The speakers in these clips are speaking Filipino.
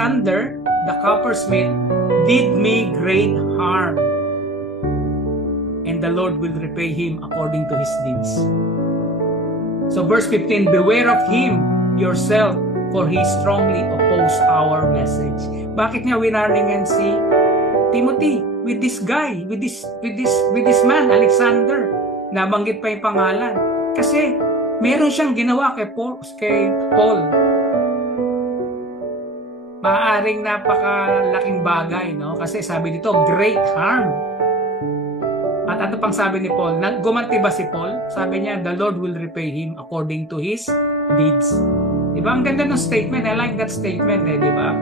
Alexander, the coppersmith, did me great harm, and the Lord will repay him according to his deeds. So verse 15, beware of him yourself, for he strongly opposed our message. Bakit niya winarningan si Timothy with this guy, with this man, Alexander? Nabanggit pa yung pangalan. Kasi meron siyang ginawa kay Paul. Maaaring napakalaking bagay, no? Kasi sabi dito, great harm. At ano pang sabi ni Paul? Gumanti ba si Paul? Sabi niya, the Lord will repay him according to his deeds. Diba? Ang ganda ng statement. I like that statement, diba?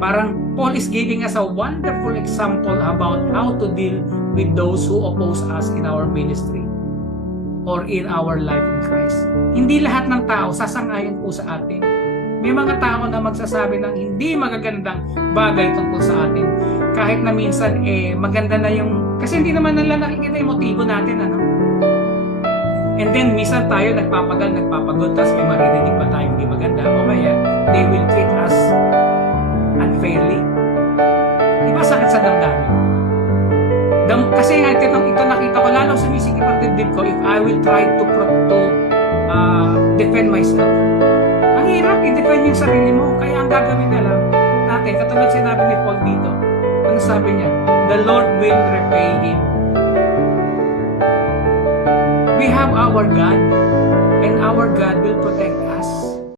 Parang Paul is giving us a wonderful example about how to deal with those who oppose us in our ministry or in our life in Christ. Hindi lahat ng tao sasang-ayon po sa atin. May mga tao na magsasabi ng hindi magagandang bagay tungkol sa atin. Kahit na minsan maganda na yung... Kasi hindi naman nila nakikita yung motibo natin, ano? And then minsan tayo nagpapagod, tapos may maririnig pa tayo hindi maganda. O kaya, they will treat us unfairly. Diba sakit sa damdamin? Kasi ito nakita ko, lalo sumisikip ang dibdib ko if I will try to defend myself. Ang hirap i-defend yung sarili mo. Kaya ang gagawin na lang natin, katulad sinabi ni Paul dito, ano sabi niya? The Lord will repay him. We have our God, and our God will protect us.